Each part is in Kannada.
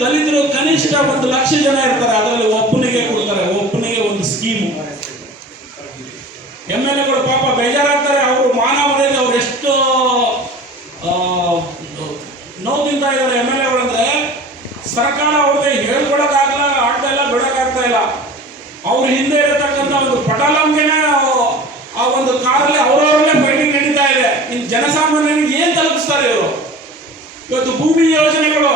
ದಲಿತರು ಕನಿಷ್ಠ 1,00,000 ಜನ ಇರ್ತಾರೆ. ಅದರಲ್ಲಿ ಒಬ್ಬನಿಗೆ ಕೊಡ್ತಾರೆ, ಒಬ್ಬನಿಗೆ ಒಂದು ಸ್ಕೀಮು. MLAಗಳು ಪಾಪ ಬೇಜಾರಾಗ್ತಾರೆ. ಅವರು ಮಾನ ಮರ್ಯಾದೆ ಅವ್ರು ಎಷ್ಟು ನೋವು ತಿಂತಾ ಇದ್ದಾರೆ MLAಗಳು ಅಂದ್ರೆ, ಸರ್ಕಾರ ಅವ್ರಿಗೆ ಆಗ್ತಾ ಇಲ್ಲ, ಬಿಡೋಕ್ಕಾಗ್ತಾ ಇಲ್ಲ. ಅವ್ರ ಹಿಂದೆ ಇರತಕ್ಕಂಥ ಒಂದು ಪಟಾಲಂಗೆನೆ ಆ ಒಂದು ಕಾರಲ್ಲಿ ಅವರವರಲ್ಲೇ ಫೈಟಿಂಗ್ ನಡೀತಾ ಇದೆ. ಇನ್ನು ಜನಸಾಮಾನ್ಯನಿಗೆ ಏನ್ ತಲುಪಿಸ್ತಾರೆ ಇವರು? ಇವತ್ತು ಭೂಮಿ ಯೋಜನೆಗಳು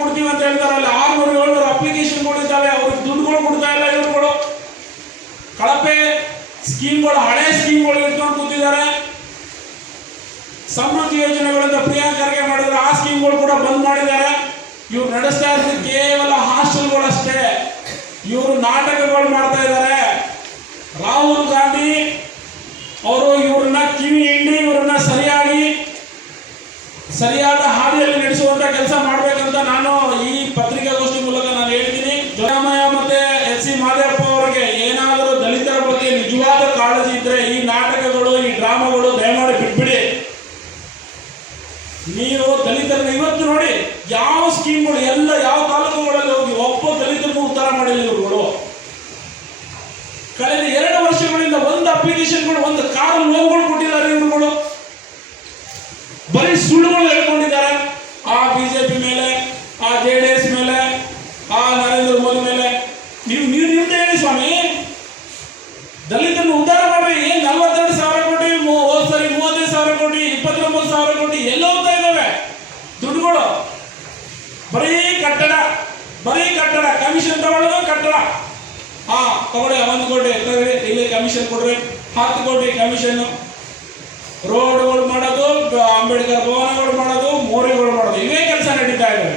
ಕೊಡ್ತೀವಿ ಅಂತ ಹೇಳ್ತಾರಲ್ಲ, 600-700 ಅಪ್ಲಿಕೇಶನ್ಗಳು ಇದ್ದಾವೆ. ಅವ್ರಿಗೆ ದುಡ್ಡುಗಳು ಕೊಡ್ತಾ ಇಲ್ಲ ಇವ್ರುಗಳು. ಕಳಪೆ ಸ್ಕೀಮ್ಗಳು, ಹಳೆ ಸ್ಕೀಮ್ಗಳು ಇಟ್ಕೊಂಡು ಕೂತಿದ್ದಾರೆ. ಸಮೃದ್ಧಿ ಯೋಜನೆಗಳಿಂದ ಪ್ರಿಯಾಂಕ ಖರ್ಗೆ ಮಾಡಿದ್ರೆ ಆ ಸ್ಕೀಮ್ಗಳು ಕೂಡ ಬಂದ್ ಮಾಡಿದ್ದಾರೆ. ಇವ್ರು ನಡೆಸ್ತಾ ಇರೋದು ಕೇವಲ ಹಾಸ್ಟೆಲ್ಗಳಷ್ಟೇ. ಇವರು ನಾಟಕಗಳು ಮಾಡ್ತಾ ಇದ್ದಾರೆ. ರಾಹುಲ್ ಗಾಂಧಿ ಅವರು ಇವ್ರನ್ನ ಕಿವಿ ಹಿಂಡಿ ಇವ್ರನ್ನ ಸರಿಯಾದ ಹಾದಿಯಲ್ಲಿ ನಡೆಸುವಂತ ಕೆಲಸ ಮಾಡ್ಬೇಕಂತ ನಾನು ಈ ಪತ್ರಿಕಾಗೋಷ್ಠಿ ಮೂಲಕ ನಾನು ಹೇಳ್ತೀನಿ. ಸಿದ್ದರಾಮಯ್ಯ ಮತ್ತೆ ಎಚ್.ಸಿ. ಮಾದೇವಪ್ಪ ಅವರಿಗೆ ಏನಾದರೂ ದಲಿತರ ಬಗ್ಗೆ ನಿಜವಾದ ಕಾಳಜಿ ಇದ್ರೆ ಈ ನಾಟಕಗಳು, ಈ ಡ್ರಾಮಾಗಳು ದಯಮಾಡಿ ಬಿಟ್ಬಿಡಿ. ನೀವು ದಲಿತರನ್ನ ಇವತ್ತು ನೋಡಿ, ಯಾವ ಸ್ಕೀಮ್ಗಳು ಎಲ್ಲ ಯಾವ ತಾಲೂಕುಗಳಲ್ಲಿ ಹೋಗಿ ಒಬ್ಬ ದಲಿತರನ್ನು ಉದ್ಧಾರ ಮಾಡಿಲ್ಲ ಇವುಗಳು. ಕಳೆದ 2 ವರ್ಷಗಳಿಂದ ಒಂದು ಅಪ್ಲಿಕೇಶನ್ಗಳು, ಒಂದು ಕಾರು ಲೋನ್ಗಳು ಕೊಟ್ಟಿದ್ದಾರೆ ಇವುಗಳು. ಬರೀ ಸುಳ್ಳುಗಳು ಹೇಳ್ಕೊಂಡಿದ್ದಾರೆ. ಆ ಬಿಜೆಪಿ ಮೇಲೆ, ಆ JDS ಮೇಲೆ, ಆ ನರೇಂದ್ರ ಮೋದಿ ಮೇಲೆ. ನೀವು ನಿಮ್ದು ಹೇಳಿ ಸ್ವಾಮಿ, ದಲಿತರನ್ನು ಉದ್ಧಾರ ಮಾಡ್ರಿ. ಏನ್ 42,000 ಕೋಟಿ, ಹೋದ್ ಸರಿ 35,000 ಕೋಟಿ, 29,000 ಕೋಟಿ ಎಲ್ಲ ಹೋಗ್ತಾ ಇದ್ದಾವೆ ದುಡ್ಡುಗಳು. ಬರೀ ಕಟ್ಟಡ ಕಮಿಷನ್ ತಗೊಳ್ಳೋದು, ಕಟ್ಟಡ ತಗೊಳ್ಳಿ 1 ಕೋಟಿ ಇಲ್ಲಿ ಕಮಿಷನ್ ಕೊಡ್ರಿ, 10 ಕೋಟಿ ಕಮಿಷನ್. ರೋಡ್ಗಳು ಮಾಡೋದು, ಅಂಬೇಡ್ಕರ್ ಭವನಗಳು ಮಾಡೋದು, ಮೋರಿಗಳು ಮಾಡೋದು, ಇವೇ ಕೆಲಸ ನಡೀತಾ ಇದ್ದಾವೆ.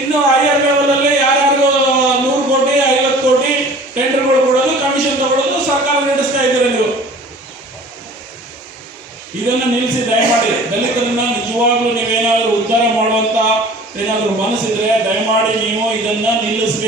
ಇನ್ನು ಹೈಯರ್ ಲೆವೆಲ್ ಅಲ್ಲಿ ಯಾರ್ಯಾರಿಗೂ 100 ಕೋಟಿ 50 ಕೋಟಿ ಟೆಂಡರ್ಗಳು ಕೊಡೋದು, ಕಮಿಷನ್ ತಗೊಳ್ಳೋದು ಸರ್ಕಾರ ನಡೆಸ್ತಾ ಇದ್ದೀರಾ ನೀವು. ಇದನ್ನು ನಿಲ್ಲಿಸಿ ದಯಮಾಡಿ. ದಲಿತರನ್ನ ನಿಜವಾಗ್ಲೂ ನೀವೇನಾದ್ರೂ ಉದ್ಧಾರ ಮಾಡುವಂತ ಏನಾದ್ರೂ ಮನಸ್ಸಿದ್ರೆ ದಯಮಾಡಿ ನೀವು ಇದನ್ನ ನಿಲ್ಲಿಸಬೇಕು.